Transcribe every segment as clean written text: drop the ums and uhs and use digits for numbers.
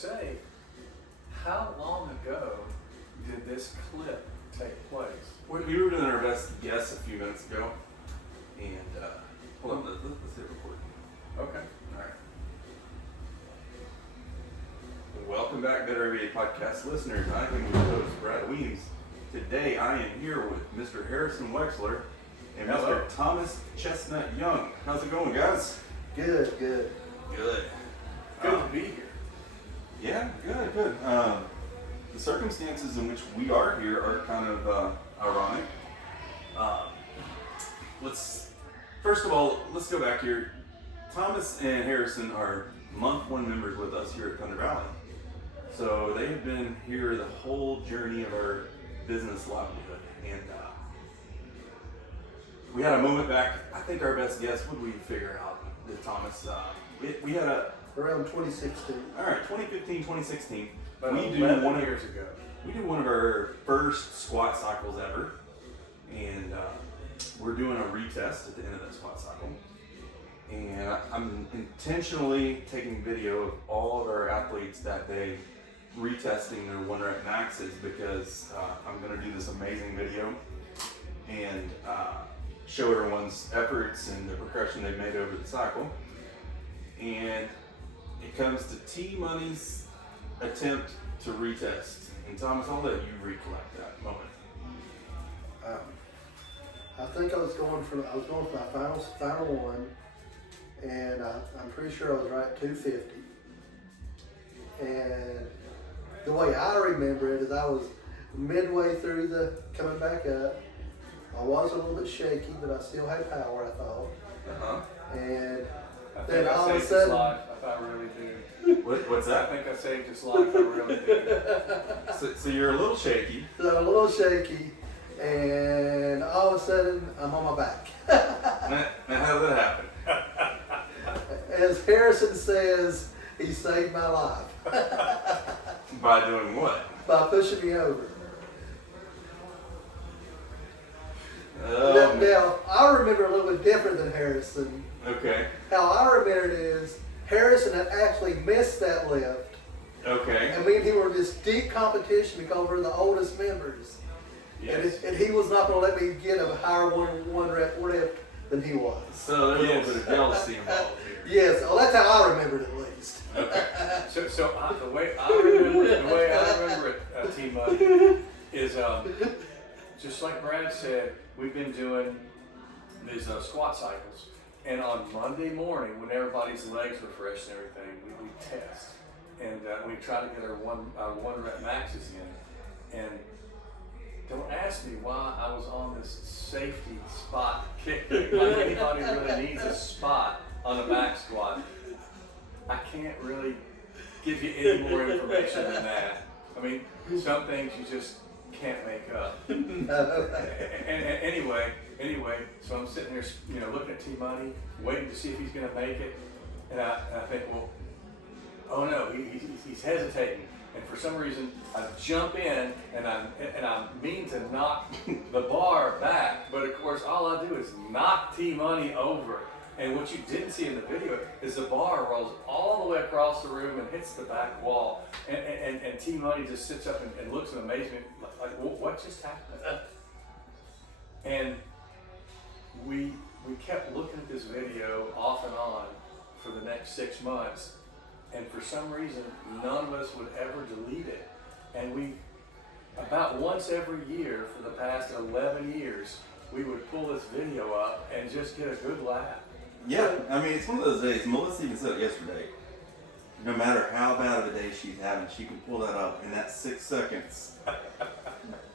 Say, how long ago did this clip take place? We were doing our best guess a few minutes ago, and hold on, let's hit record. Okay. All right. Welcome back, Better Everyday Podcast listeners. I am your host, Brad Weems. Today I am here with Mr. Harrison Wexler and Hello. Mr. Thomas Chestnut Young. How's it going, guys? Good. Good. Good to be here. Yeah, good. The circumstances in which we are here are kind of ironic. First of all, let's go back here. Thomas and Harrison are month one members with us here at Thunder Valley. So they have been here the whole journey of our business livelihood. And we had a moment back, I think our best guess, what did we figure out with Thomas? We had Around 2016. all right, 2015, 2016. About We 11 years ago. do one of our first squat cycles ever, and we're doing a retest at the end of that squat cycle. And I'm intentionally taking video of all of our athletes that day retesting their 1 rep maxes because I'm going to do this amazing video and show everyone's efforts and the progression they've made over the cycle. And it comes to T-Money's attempt to retest. And Thomas, I'll let you recollect that moment. I think I was going for my final one, and I'm pretty sure I was right at 250. And the way I remember it is I was midway through the coming back up. I was a little bit shaky, but I still had power, I thought. And I then think all I of a saved his sudden, life. I really do. What's I that? think I saved his life. I really do. So you're a little shaky. so I'm a little shaky, and all of a sudden I'm on my back. Now how did that happen? As Harrison says, he saved my life By doing what? by pushing me over. Um, Now, I remember a little bit different than Harrison. okay. How I remember it is, Harrison had actually missed that lift. Okay. And me and he were in this deep competition because we're the oldest members. Yes. And he was not going to let me get a higher one rep lift than he was. So there's a Yes. little bit of jealousy involved here. Yes, well, that's how I remembered it at least. Okay. So the way I remember it, T-Money, is just like Brad said, we've been doing these squat cycles. And on Monday morning, when everybody's legs were fresh and everything, we test. And we try to get our one rep maxes in. And don't ask me why I was on this safety spot kick. Like anybody really needs a spot on a back squat. I can't really give you any more information than that. I mean, some things you just can't make up. And anyway, so I'm sitting here, looking at T-Money, waiting to see if he's going to make it. And I think, well, oh no, he's hesitating. And for some reason, I jump in and I mean to knock the bar back, but of course, all I do is knock T-Money over. And what you didn't see in the video is the bar rolls all the way across the room and hits the back wall. And T-Money just sits up and looks in amazement, like what just happened? And we kept looking at this video off and on for the next 6 months. And for some reason, none of us would ever delete it. And we, about once every year for the past 11 years, we would pull this video up and just get a good laugh. Yeah, I mean, it's one of those days. Melissa even said it yesterday. No matter how bad of a day she's having, she can pull that up, and that 6 seconds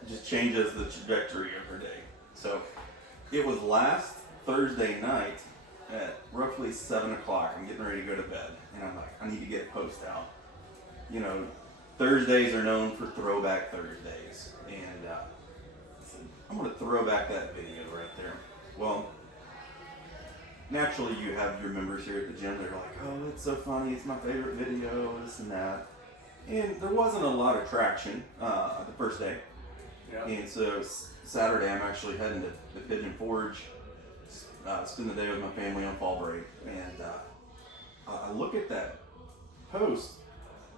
just changes the trajectory of her day. So it was last Thursday night at roughly 7 o'clock. I'm getting ready to go to bed, and I'm like, I need to get a post out. Thursdays are known for Throwback Thursdays, and I said, I'm going to throw back that video right there. Well, naturally, you have your members here at the gym. They're like, oh, it's so funny. It's my favorite video, this and that. And there wasn't a lot of traction the first day. Yeah. And so Saturday, I'm actually heading to the Pigeon Forge, spend the day with my family on fall break. And I look at that post,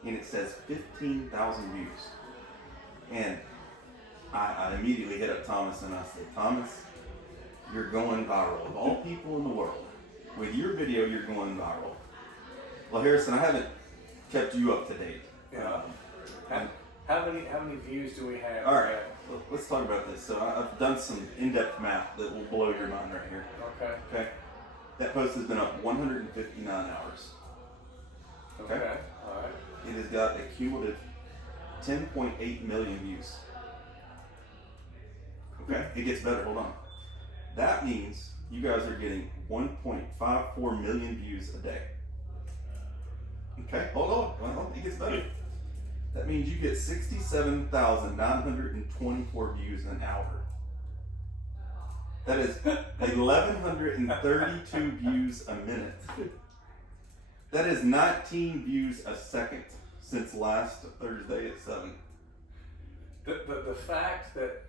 and it says 15,000 views. And I immediately hit up Thomas and I said, Thomas, you're going viral. Of all people in the world, with your video, you're going viral. Well, Harrison, I haven't kept you up to date. Yeah. How many views do we have? All right, let's talk about this. So I've done some in-depth math that will blow your mind right here. Okay. That post has been up 159 hours. Okay. All right. It has got a cumulative 10.8 million views. Okay. It gets better. Hold on. That means you guys are getting 1.54 million views a day. Okay. Hold on. Well, it gets better. That means you get 67,924 views an hour. That is 1,132 views a minute. That is 19 views a second since last Thursday at 7. The fact that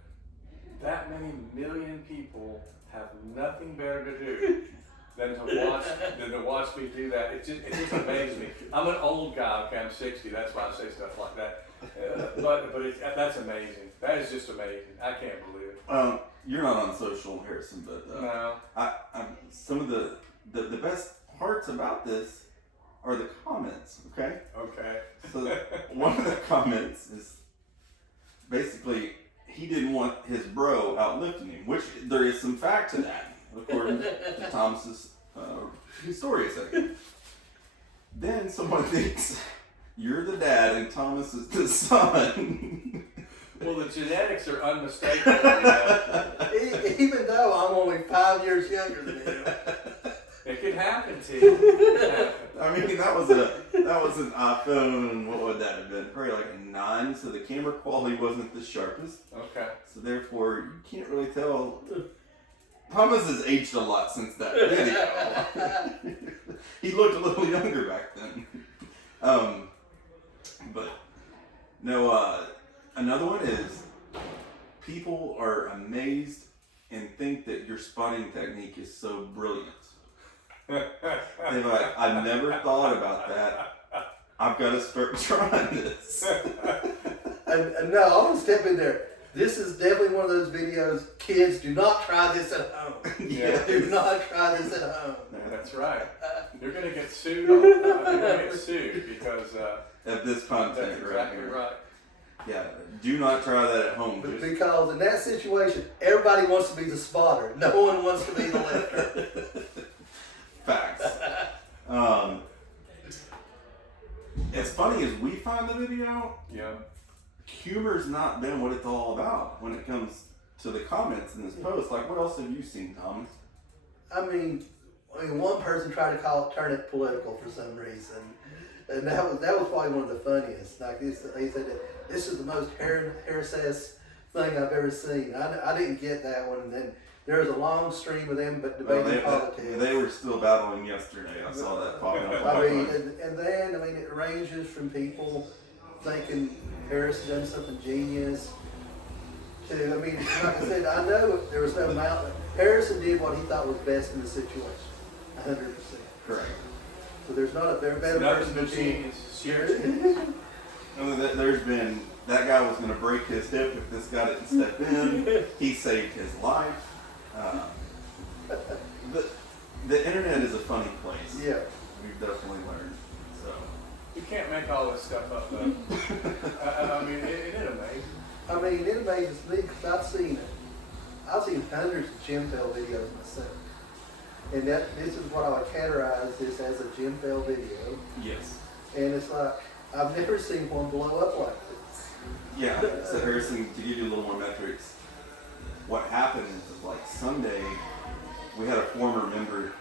many million people have nothing better to do than to watch me do that, it just amazes me. I'm an old guy. Okay, I'm 60. That's why I say stuff like that. But that's amazing. That is just amazing. I can't believe it. You're not on social, Harrison, but no. Some of the best parts about this are the comments. Okay. Okay. So one of the comments is basically he didn't want his bro outlifting him, which there is some fact to that, according to Thomas's story a second. Then someone thinks you're the dad and Thomas is the son. Well, the genetics are unmistakable. Even though I'm only 5 years younger than him. It could happen to you. I mean, that was an iPhone. What would that have been? Probably like a 9. So the camera quality wasn't the sharpest. Okay. So therefore, you can't really tell. Thomas has aged a lot since that video. He looked a little younger back then. But no. Another one is people are amazed and think that your spotting technique is so brilliant. They're like, I never thought about that. I've got to start trying this. And no, I'm going to step in there. This is definitely one of those videos, kids, do not try this at home. Yeah. Do not try this at home. That's right. You're going to get sued. You're going to get sued because of this content. that's exactly right. Yeah, do not try that at home. Because in that situation, everybody wants to be the spotter. No one wants to be the lifter. Facts. As funny as we find the video, Yeah. humor's not been what it's all about when it comes to the comments in this post. Like, what else have you seen, Thomas? I mean, one person tried to turn it political for some reason, and that was probably one of the funniest. Like he said that this is the most Harris thing I've ever seen. I didn't get that one, and then there was a long stream of them debating politics. They were still battling yesterday. I saw that pop up. I mean, and then it ranges from people thinking Harris done something genius to, I mean, like I said, I know there was no mountain. Harrison did what he thought was best in the situation, 100%. Correct. So there's not a better person than genius. There's been, that guy was going to break his hip if this guy didn't step in. He saved his life. The internet is a funny place. Yeah. We've definitely learned. So You can't make all this stuff up, though. I mean, it amazing. I mean, it amazes me because I've seen hundreds of gym fail videos myself. And this is what I would categorize this as a gym fail video. yes. And it's like, I've never seen one blow up like this. Yeah. So Harrison, to give you a little more metrics, what happened is like Sunday, we had a former member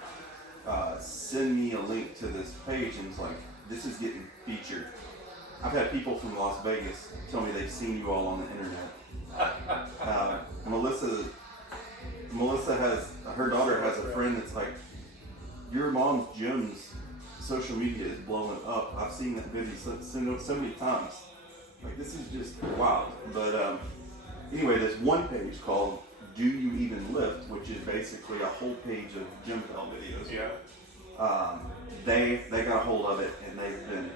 send me a link to this page and it's like, this is getting featured. I've had people from Las Vegas tell me they've seen you all on the internet. Melissa has, her daughter has a friend that's like, your mom's gym's social media is blowing up. I've seen that video so many times. Like, this is just wild. But anyway, there's one page called Do You Even Lift, which is basically a whole page of gym fail videos. Yeah. They got a hold of it and they've been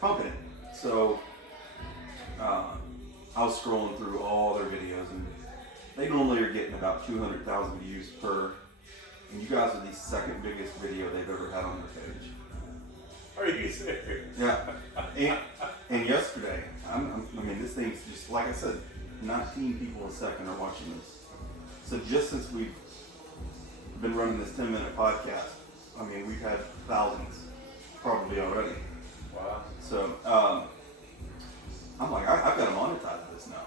pumping it. So I was scrolling through all their videos, and they normally are getting about 200,000 views per. And you guys are the second biggest video they've ever had on their page. Are you serious? Yeah. And yesterday, I mean, this thing's just, like I said, 19 people a second are watching this. So just since we've been running this 10-minute podcast, I mean, we've had thousands probably already. Wow. So I'm like, I've got to monetize this now.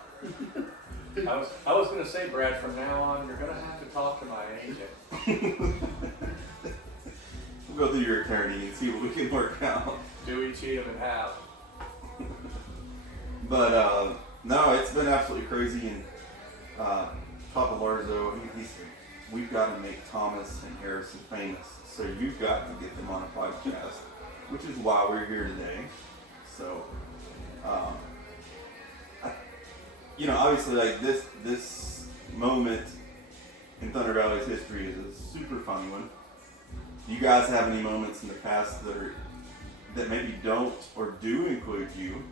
I was going to say, Brad, from now on, you're going to have to talk to my agent. We'll go through your attorney and see what we can work out. Do we cheat him and how? But no, it's been absolutely crazy. And Papa Larzo, we've got to make Thomas and Harrison famous. So you've got to get them on a podcast, which is why we're here today. So, obviously, like this moment in Thunder Valley's history is a super funny one. Do you guys have any moments in the past that maybe don't or do include you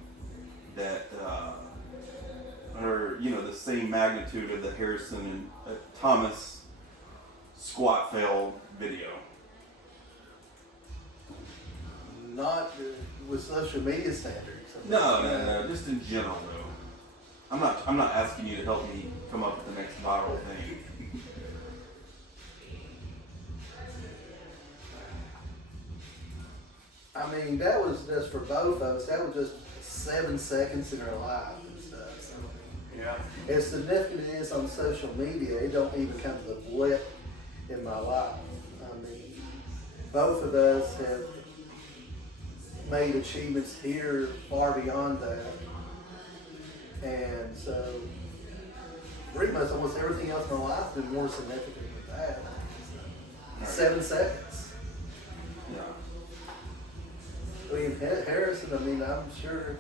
that are the same magnitude of the Harrison and Thomas squat fail video? Not with social media standards. No, just in general though. I'm not asking you to help me come up with the next viral thing. I mean, that was just for both of us. That was just 7 seconds in our life and stuff. So, Yeah. as significant as it is on social media, it don't even come to the blip in my life. I mean, both of us have made achievements here far beyond that. And so, pretty much almost everything else in my life has been more significant than that. Right. 7 seconds. Yeah. I mean, Harrison, I'm sure,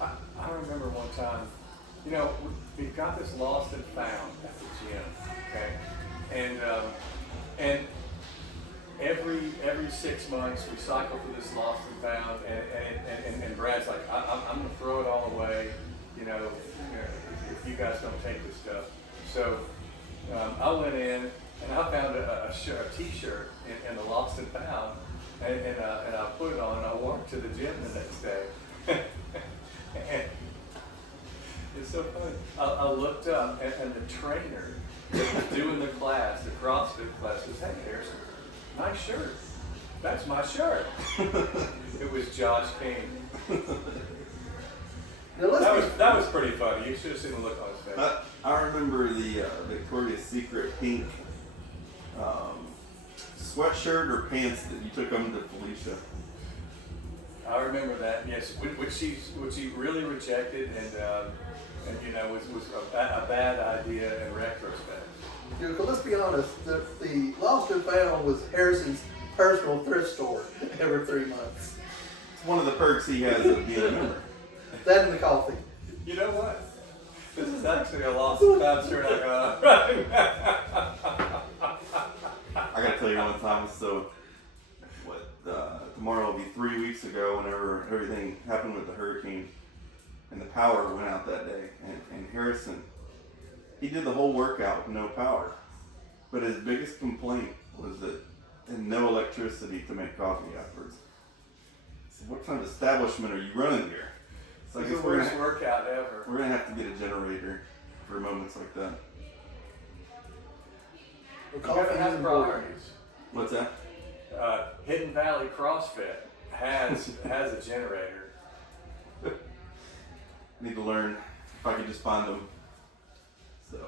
I remember one time, we've got this lost and found at the gym, okay? And every 6 months we cycle through this lost and found, and Brad's like, I'm gonna throw it all away, if you guys don't take this stuff. So I went in and I found a t-shirt in the lost and found, and I put it on and I wore it to the gym the next day. And it's so funny. I looked up and the trainer that was doing the class, the CrossFit class, says, "Hey, Harrison, nice shirt. That's my shirt." It was Josh King. That was pretty funny. You should have seen the look on his face. I remember the Victoria's Secret pink sweatshirt or pants that you took home to Felicia. I remember that. Yes, which she really rejected, and was a bad idea in retrospect. Let's be honest, the Lost and Found was Harrison's personal thrift store every 3 months. It's one of the perks he has of being a member. That and the coffee. You know what? This is actually a Lost and Found shirt I got right now. I gotta tell you one time, so tomorrow will be 3 weeks ago whenever everything happened with the hurricane and the power went out that day. And Harrison, he did the whole workout with no power. But his biggest complaint was that and no electricity to make coffee afterwards. I said, what kind of establishment are you running here? So It's the worst workout ever. We're gonna have to get a generator for moments like that. You gotta have priorities. What's that? Hidden Valley CrossFit has a generator. I need to learn if I could just find them. So,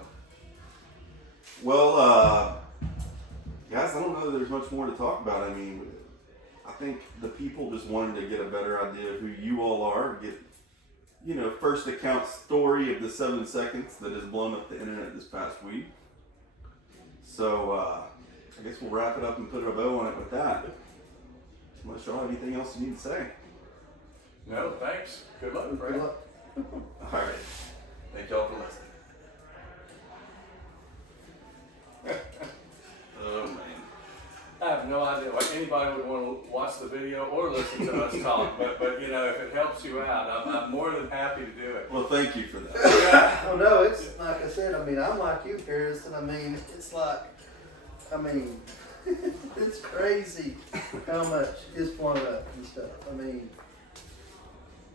well, guys, I don't know that there's much more to talk about. I mean, I think the people just wanted to get a better idea of who you all are, get, first account story of the 7 seconds that has blown up the internet this past week. So, I guess we'll wrap it up and put a bow on it with that. Unless y'all have anything else you need to say. No, thanks. Good luck, Brad. Good luck. All right. Thank y'all for listening. Oh, man. I have no idea why anybody would want to watch watch the video or listen to us talk. But you know, if it helps you out, I'm more than happy to do it. Well, thank you for that. Yeah. Well, no, it's like I said. I mean, I'm like you, Harrison. I mean, it's like, I mean, it's crazy how much is blown up and stuff. I mean,